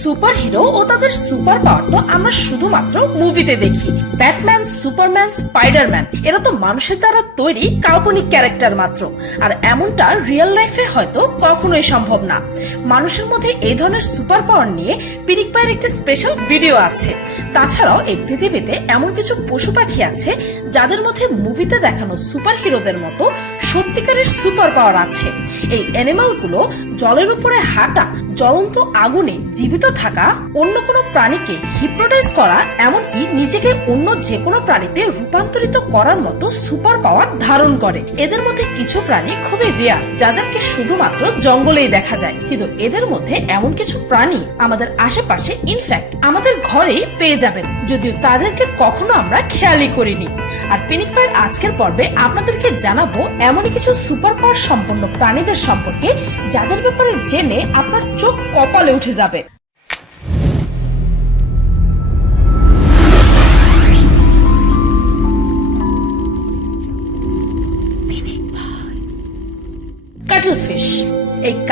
Super hero ও তাদের super power তো আমরা শুধুমাত্র মুভিতে দেখি ব্যাটম্যান, সুপারম্যান, স্পাইডারম্যান, এরা তো মানুষের দ্বারা তৈরি কাল্পনিক ক্যারেক্টার মাত্র। আর এমনটা রিয়েল লাইফে হয়তো কখনোই সম্ভব না। মানুষের মধ্যে এই ধরনের সুপার পাওয়ার নিয়ে পিনিক পায়ের একটি স্পেশাল ভিডিও আছে। তাছাড়াও এই পৃথিবীতে এমন কিছু পশু পাখি আছে যাদের মধ্যে মুভিতে দেখানো সুপার হিরোদের মতো সত্যিকারের সুপার পাওয়ার আছে। এই অ্যানিমালগুলো জলের উপরে হাঁটা, জ্বলন্ত আগুনে জীবিত থাকা অন্য কোনো প্রাণীকে হিপ্নোটাইজ করা, এমনকি নিজেকে অন্য যে কোনো প্রাণীতে রূপান্তরিত করার মতো সুপার পাওয়ার ধারণ করে। এদের মধ্যে কিছু প্রাণী খুবই রেয়ার যাদেরকে শুধুমাত্র জঙ্গলেই দেখা যায়। কিন্তু এদের মধ্যে এমন কিছু প্রাণী আমাদের আশেপাশে ইনফ্যাক্ট আমাদের ঘরেই পেয়ে যাবেন। যদিও তাদেরকে কখনো আমরা খেয়ালই করিনি। আর পিনিক পায়ের আজকের পর্বে আপনাদেরকে জানাব এমনই কিছু সুপার পাওয়ার সম্পন্ন প্রাণীদের সম্পর্কে, যাদের ব্যাপারে জেনে আপনার চোখ কপালে উঠে যাবে।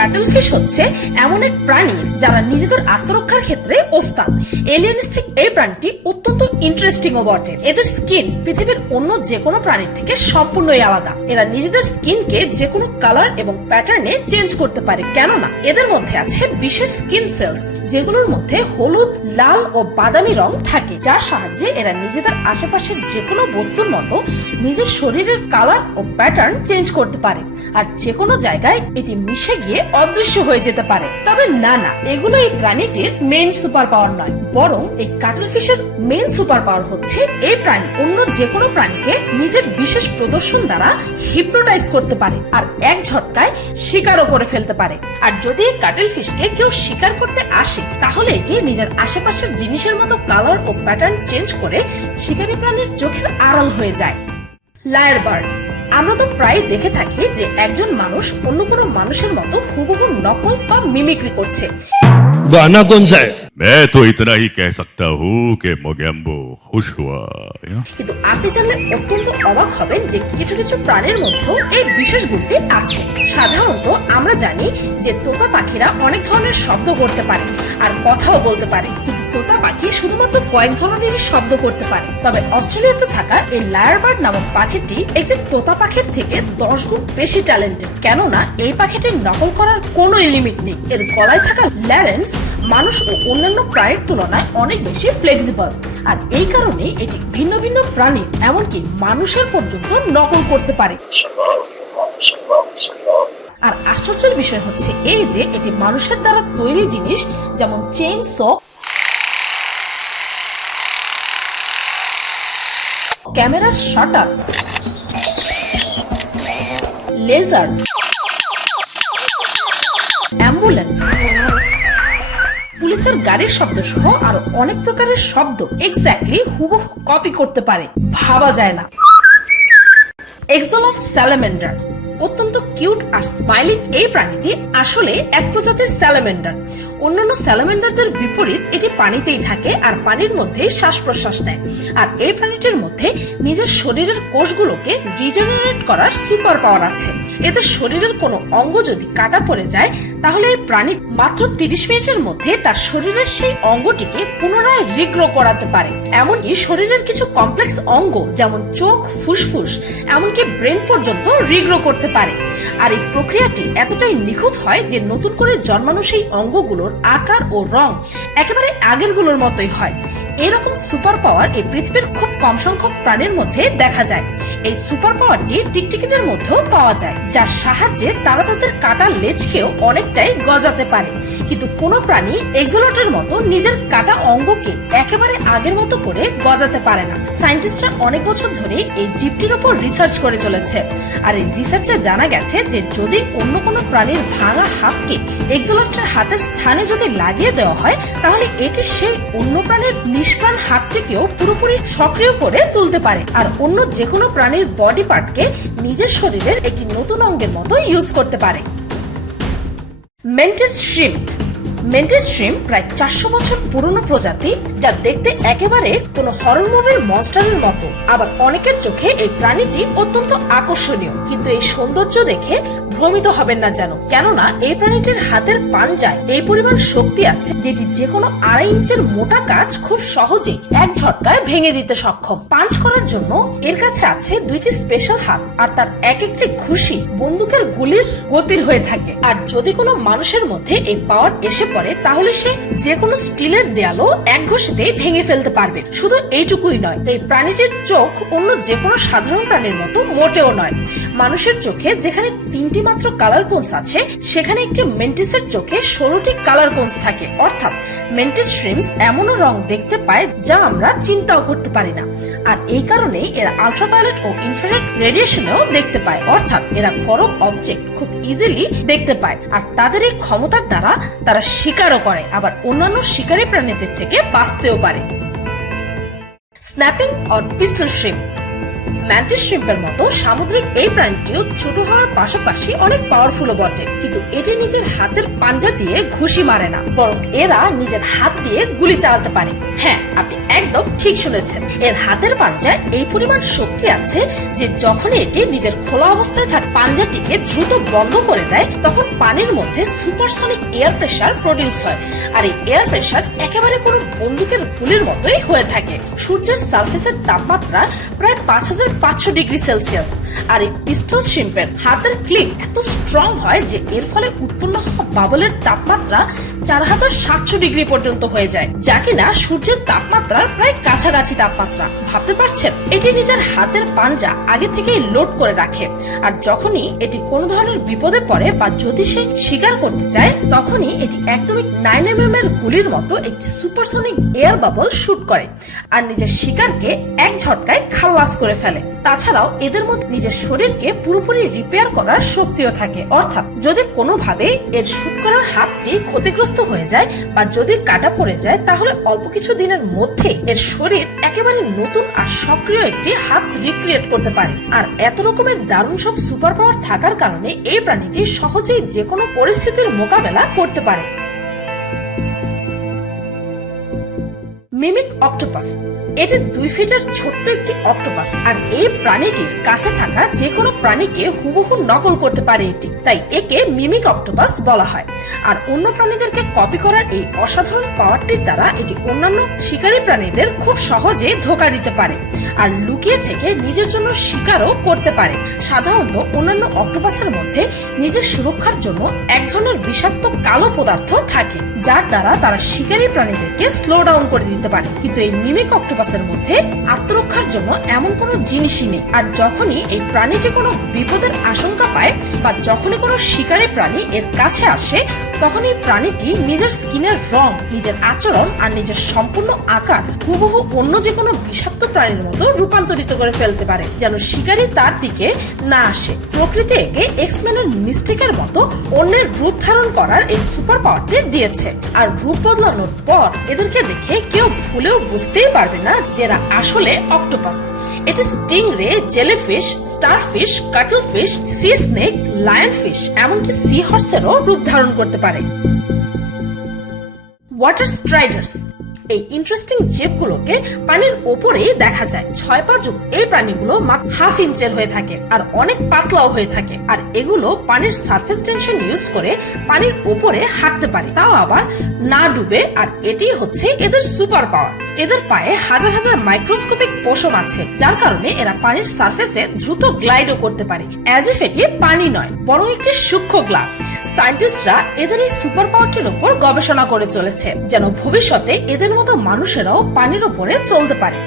এই ফিশ হচ্ছে এমন এক প্রাণী যারা নিজেদের আত্মরক্ষার ক্ষেত্রে ওস্তাদ। এলিয়েনিস্টিক এই প্রাণীটি অত্যন্ত ইন্টারেস্টিং ও বটে। এদের স্কিন পৃথিবীর অন্য যে কোনো প্রাণীর থেকে সম্পূর্ণই আলাদা। এরা নিজেদের স্কিনকে যে কোনো কালার এবং প্যাটার্নে চেঞ্জ করতে পারে। কেননা, এদের মধ্যে আছে বিশেষ স্কিন সেলস যেগুলোর মধ্যে হলুদ, লাল ও বাদামি রং থাকে। যার সাহায্যে এরা নিজেদের আশেপাশের যে কোনো বস্তুর মতো নিজের শরীরের কালার ও প্যাটার্ন চেঞ্জ করতে পারে। আর যে কোনো জায়গায় এটি মিশে গিয়ে অদৃশ্য হয়ে যেতে পারে। তবে না না, এগুলো এই প্রাণীটির মেইন সুপার পাওয়ার নয়। বরং এই কাটল ফিশের মেইন সুপার পাওয়ার হচ্ছে এই প্রাণী। অন্য যে কোনো প্রাণীকে নিজের বিশেষ প্রদর্শন দ্বারা হিপনোটাইজ করতে পারে আর এক ঝটকায় শিকারও করে ফেলতে পারে। আর যদি এই কাটেল ফিশকে কেউ শিকার করতে আসে, তাহলে এটি নিজের আশেপাশের জিনিসের মতো কালার ও প্যাটার্ন চেঞ্জ করে শিকারী প্রাণীর চোখের আড়াল হয়ে যায়। লায়ার বার্ড আমরা তো প্রায় দেখে থাকি যে একজন মানুষ অন্য কোনো মানুষের মতো হুবহু নকল বা মিমিক্রি করছে। গানা কোন যায়? मैं तो इतना ही कह सकता हूँ कि मोगेम्बो खुश हुआ या? কিন্তু আপনি জানলে অত্যন্ত অবাক হবেন যে কিছু কিছু প্রাণীর মধ্যেও এই বিশেষ গুণটি আছে সাধারণত আমরা জানি যে তোতা পাখিরা অনেক ধরনের শব্দ করতে পারে আর কথাও বলতে পারে কিন্তু তোতা পাখি শুধুমাত্র কয়েক ধরনেরই শব্দ করতে পারে তবে অস্ট্রেলিয়াতে থাকা এই লায়ারবার্ড নামক পাখিটি একটি তোতা পাখির থেকে দশ গুণ বেশি ট্যালেন্টেড কেননা এই পাখিটির নকল করার কোনো লিমিট নেই এর গলায় থাকা ল্যারেন্স মানুষ ও অন্যান্য প্রাণীর তুলনায় অনেক বেশি ফ্লেক্সিবল আর এই কারণে এটি ভিন্ন ভিন্ন প্রাণীর এমনকি মানুষের পর্যন্ত নকল করতে পারে। আর আশ্চর্যের বিষয় হচ্ছে এই যে এটি মানুষের দ্বারা তৈরি জিনিস, যেমন চেইন স ক্যামেরার শাটার লেজার অ্যাম্বুলেন্স পুলিশের গাড়ির শব্দ সহ আরও অনেক প্রকারের শব্দ এক্স্যাক্টলি হুবহু কপি করতে পারে। ভাবা যায় না। এক্সল অফ স্যালামেন্ডার অত্যন্ত কিউট আর স্মাইলিং এই প্রাণীটি আসলে এক প্রজাতির স্যালামেন্ডার অন্যান্য স্যালামেন্ডারদের বিপরীত এটি পানিতেই থাকে আর পানির মধ্যে শ্বাস প্রশ্বাস নেয়। আর এই প্রাণীটির মধ্যে নিজের শরীরের কোষগুলোকে রিজেনারেট করার সুপার পাওয়ার আছে। এদের শরীরের কোনো অঙ্গ যদি কাটা পড়ে যায়, তাহলে এই প্রাণী মাত্র তিরিশ মিনিটের মধ্যে তার শরীরের সেই অঙ্গটিকে পুনরায় রিগ্রো করাতে পারে। এমনকি শরীরের কিছু কমপ্লেক্স অঙ্গ যেমন চোখ, ফুসফুস, এমনকি ব্রেন পর্যন্ত রিগ্রো করতে পারে। আর এই প্রক্রিয়াটি এতটাই নিখুঁত হয় যে নতুন করে জন্মানো সেই অঙ্গগুলোর আকার ও রং একেবারে আগেরগুলোর মতোই হয়। এরকম সুপার পাওয়ার এই পৃথিবীর খুব কম সংখ্যক প্রাণীর মধ্যে দেখা যায়। এই সুপার পাওয়ারটি টিকটিকিদের মধ্যেও পাওয়া যায়, যার সাহায্যে তারা তাদের কাটা লেজকেও অনেকটাই গজাতে পারে। কিন্তু কোনো প্রাণী এক্সোলটের মতো নিজের কাটা অঙ্গকে একেবারে আগের মতো করে গজাতে পারে না। সায়েন্টিস্টরা অনেক বছর ধরে এই জীবটির ওপর রিসার্চ করে চলেছে। আর এই রিসার্চে জানা গেছে যে যদি অন্য কোনো প্রাণীর ভাঙা হাতকে এক্সোলটের হাতের স্থানে যদি লাগিয়ে দেওয়া হয়, তাহলে এটি সেই অন্য প্রাণীর নিষ্প্রাণ হাতটিকেও পুরোপুরি সক্রিয় করে তুলতে পারে। আর অন্য যে কোনো প্রাণীর বডি পার্টকে নিজের শরীরের একটি নতুন অঙ্গের মতো ইউজ করতে পারে। মেন্টেস শ্রিম্প মেন্টিস শ্রিম প্রায় চারশো বছর পুরনো প্রজাতি যা দেখতে একেবারে কোনো হরর মুভির মনস্টারের মতো। আবার অনেকের চোখে এই প্রাণীটি অত্যন্ত আকর্ষণীয়। কিন্তু এই সৌন্দর্য দেখে ভ্রমিত হবেন না যেন। কেননা এই প্রাণীটির হাতের পাঞ্জায় এই পরিমাণ শক্তি আছে যেটি যে কোনো আড়াই ইঞ্চের মোটা কাজ খুব সহজেই এক ঝটকায় ভেঙে দিতে সক্ষম। পাঞ্চ করার জন্য এর কাছে আছে দুইটি স্পেশাল হাত, আর তার এক একটি ঘুষি বন্দুকের গুলির গতির হয়ে থাকে। আর যদি কোনো মানুষের মধ্যে এই পাওয়ার এসে পড়ে তাহলে সে যে কোনো স্টিলের দেয়ালও এক ঘষিতেই ভেঙে ফেলতে পারবে। শুধু এইটুকুই নয়, এই প্রাণীটির চোখ অন্য যে কোনো সাধারণ প্রাণীর মতো মোটেও নয়। মানুষের চোখে যেখানে তিনটি মাত্র কালার কোন্স আছে, সেখানে একটি মেন্টিসের চোখে ষোলোটি কালার কোন্স থাকে। অর্থাৎ মেন্টিস শ্রিমস এমনও রং দেখতে পায় যা আমরা চিন্তাও করতে পারি না। আর এই কারণেই এরা আলট্রাভায়োলেট ও ইনফ্রারেড রেডিয়েশনেও দেখতে পায়। অর্থাৎ এরা গরম অবজেক্ট খুব ইজিলি দেখতে পায়। আর তাদের এই ক্ষমতার দ্বারা তারা শিকারও করে আবার অন্যান্য শিকারী প্রাণীদের থেকে বাঁচতেও পারে। Snapping or pistol shrimp mantis শ্রিম্পের মতো সামুদ্রিক এই প্রাণীটিও ছোট হওয়ার পাশাপাশি অনেক পাওয়ারফুলও বটে। কিন্তু এটি নিজের হাতের পাঞ্জা দিয়ে ঘুষি মারে না, বরং এরা নিজের হাত দিয়ে গুলি চালাতে পারে। হ্যাঁ আপনি একদম ঠিক শুনেছেন। এর হাতের পাঞ্জায় এই পরিমাণ শক্তি আছে যে যখন এটি নিজের খোলা অবস্থায় থাক পাঞ্জাটিকে দ্রুত বন্ধ করে দেয়, তখন পানির মধ্যে সুপারসনিক এয়ার প্রেশার প্রডিউস হয়। আর এই এয়ার প্রেশার একেবারে কোনো বন্দুকের গুলির মতোই হয়ে থাকে। সূর্যের সারফেসের তাপমাত্রা প্রায় পাঁচ হাজার পাঁচশো ডিগ্রি সেলসিয়াস। আর এই পিস্টল শিম্পের হাতের ক্লিপ এত স্ট্রং হয় যে এর ফলে উৎপন্ন হওয়া বাবলের তাপমাত্রা চার হাজার সাতশো ডিগ্রি পর্যন্ত হয়ে যায়, যা কিনা সূর্যের তাপমাত্রার প্রায় কাছাকাছি তাপমাত্রা। ভাবতে পারছেন? এটি নিজের হাতের পাঞ্জা আগে থেকেই লোড করে রাখে। আর যখনই এটি কোনো ধরনের বিপদে পড়ে বা শিকার করতে চায়, তখনই এটি নাইন এম এর গুলির মতো একটি সুপারসনিক এয়ার বাবল শুট করে আর নিজের শিকারকে এক ঝটকায় খালাস করে ফেলে। তাছাড়াও এদের মধ্যে নিজের শরীরকে পুরোপুরি রিপেয়ার করার শক্তিও থাকে। অর্থাৎ যদি কোনোভাবে এর শুট করার হাতটি ক্ষতিগ্রস্ত হয়ে যায় বা যদি কাটা পড়ে যায়, তাহলে অল্প কিছু দিনের মধ্যে এর শরীর একেবারে নতুন আর সক্রিয় একটি হাত রিক্রিয়েট করতে পারে। আর এত রকমের দারুণ সব সুপার পাওয়ার থাকার কারণে এই প্রাণীটি সহজেই যে কোনো পরিস্থিতির মোকাবেলা করতে পারে। Mimic octopus. এটি দুই ফিটের ছোট্ট একটি অক্টোপাস আর এই প্রাণীটির কাছে থাকা যে কোনো প্রাণীকে হুবহু নকল করতে পারে এটি। তাই একে মিমিক অক্টোপাস বলা হয়। আর অন্য প্রাণীদেরকে কপি করার এই অসাধারণ পাওয়ারটির দ্বারা এটি অন্যান্য শিকারী প্রাণীদের খুব সহজে ধোকা দিতে পারে আর লুকিয়ে থেকে নিজের জন্য শিকারও করতে পারে। সাধারণত অন্যান্য অক্টোপাসের মধ্যে নিজের সুরক্ষার জন্য এক ধরনের বিষাক্ত কালো পদার্থ থাকে, যার দ্বারা তারা শিকারী প্রাণীদেরকে স্লো ডাউন করে দিতে পারে। কিন্তু এই মিমিক অক্টোপাসের মধ্যে আত্মরক্ষার জন্য এমন কোনো জিনিসই নেই। আর যখনই এই প্রাণীটি কোনো বিপদের আশঙ্কা পায় বা যখনই কোনো শিকারী প্রাণী এর কাছে আসে তখন এই প্রাণীটি নিজের স্কিনের রং, নিজের আচরণ আর নিজের সম্পূর্ণ আকার হুবহু অন্য যে কোনো বিষাক্ত প্রাণীর মতো রূপান্তরিত করে ফেলতে পারে, যেন শিকারী তার দিকে না আসে। প্রকৃতি একে এক্সম্যানের মিস্টেকের মতো অন্যের রূপ ধারণ করার এই সুপার পাওয়ারটি দিয়েছে। আর রূপ বদলানোর পর এদেরকে দেখে কেউ ভুলেও বুঝতেই পারবে না যে এরা আসলে অক্টোপাস এটি sting ray jellyfish starfish cuttlefish sea snake lion fish এমনকি সি হর্সেরও রূপ ধারণ করতে পারে। ওয়াটার স্ট্রাইডার্স এই ইন্টারেস্টিং জেপগুলোকে পানির ওপরেই দেখা যায়। ছয় পা যুগ এই প্রাণীগুলো মাত্র হাফ ইঞ্চের হয়ে থাকে আর অনেক পাতলাও হয়ে থাকে। আর এগুলো পানির সারফেস টেনশন ইউজ করে পানির ওপরে হাঁটতে পারে। তাও আবার না ডুবে, আর এটি হচ্ছে এদের সুপার পাওয়ার এদের পায়ে হাজার হাজার মাইক্রোস্কোপিক পশম আছে, যার কারণে এরা পানির সারফেসে দ্রুত গ্লাইডও করতে পারে। অ্যাজ ইফ এটি পানি নয়, বরং একটি সূক্ষ্ম গ্লাস সায়েন্টিস্টরা এদের এই সুপার পাওয়ারটির উপর গবেষণা করে চলেছে, যেন ভবিষ্যতে এদের মতো মানুষেরাও পানির উপরে চলতে পারে।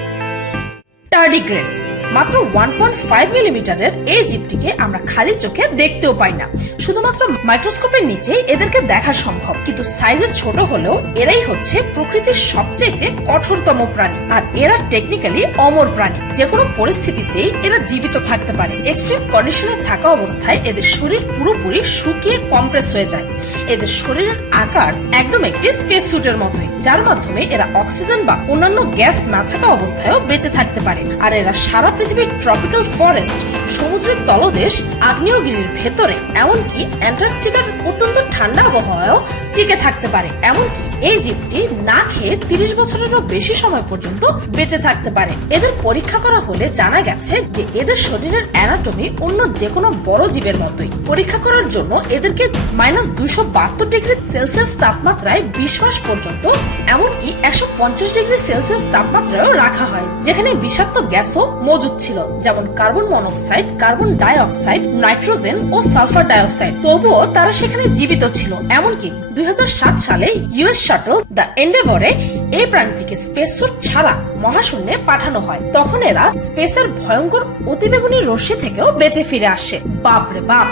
টার্ডিগ্রেড মাত্র ওয়ান পয়েন্ট ফাইভ মিলিমিটারের এই জীবটিকে আমরা খালি চোখে দেখতেও পাই না। শুধুমাত্র মাইক্রোস্কোপের নিচে এদেরকে দেখা সম্ভব। কিন্তু সাইজে ছোট হলেও এরাই হচ্ছে প্রকৃতির সবচেয়ে কঠোরতম প্রাণী। আর এরা টেকনিক্যালি অমর প্রাণী। যে কোনো পরিস্থিতিতেই এরা জীবিত থাকতে পারে। এক্সট্রিম কন্ডিশনে থাকা অবস্থায় এদের শরীর পুরোপুরি শুকিয়ে কম্প্রেস হয়ে যায়। এদের শরীরের আকার একদম একটি স্পেস স্যুটের মতোই। যার মাধ্যমে এরা অক্সিজেন বা অন্যান্য গ্যাস না থাকা অবস্থায়ও বেঁচে থাকতে পারে। আর এরা সারা পৃথিবীর ট্রপিক্যাল ফরেস্ট সমুদ্রের তলদেশ, আগ্নেয়গিরির ভেতরে, এমনকি অ্যান্টার্কটিকার অত্যন্ত ঠান্ডা আবহাওয়াও টিকে থাকতে পারে। এমনকি এই জীবটি না খেয়ে তিরিশ বছরেরও বেশি সময় পর্যন্ত বেঁচে থাকতে পারে। এদের পরীক্ষা করা হলে জানা গেছে যে এদের শরীরের অ্যানাটমি অন্য যে কোনো বড় জীবের মতোই। পরীক্ষা করার জন্য এদেরকে মাইনাস দুশো বাহাত্তর ডিগ্রি সেলসিয়াস তাপমাত্রায় বিশ মাস পর্যন্ত, এমনকি একশো পঞ্চাশ ডিগ্রি সেলসিয়াস তাপমাত্রায়ও রাখা হয়, যেখানে বিষাক্ত গ্যাসও মজুদ ছিল যেমন carbon monoxide, carbon dioxide nitrogen ও সালফার ডাইঅক্সাইড। তবুও তারা সেখানে জীবিত ছিল। এমনকি দুই সালে ইউএস শাটল দ্য এন্ডেভরে এই প্রাণীটিকে স্পেস ছাড়া মহাশূন্যে পাঠানো হয়। তখন এরা স্পেসের ভয়ঙ্কর অতিবেগুনি রশ্মি থেকেও বেঁচে ফিরে আসে। বাপরে বাপ!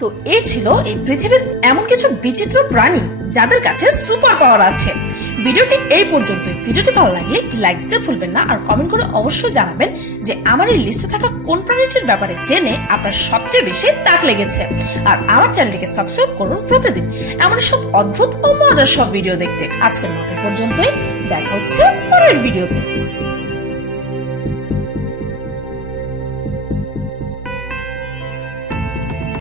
তো এই ছিল এই পৃথিবীর এমন কিছু বিচিত্র প্রাণী যাদের কাছে সুপার পাওয়ার আছে। ভিডিওটি এই পর্যন্তই। ভিডিওটি ভালো লাগলে একটি লাইক দিতে ভুলবেন না আর কমেন্ট করে অবশ্যই জানাবেন যে আমার এই লিস্টে থাকা কোন প্রাণীটির ব্যাপারে জেনে আপনার সবচেয়ে বেশি তাক লেগেছে। আর আমার চ্যানেলটিকে সাবস্ক্রাইব করুন প্রতিদিন। এমন সব অদ্ভুত ও মজার সব ভিডিও দেখতে। আজকের মতো পর্যন্তই। দেখা হচ্ছে পরের ভিডিওতে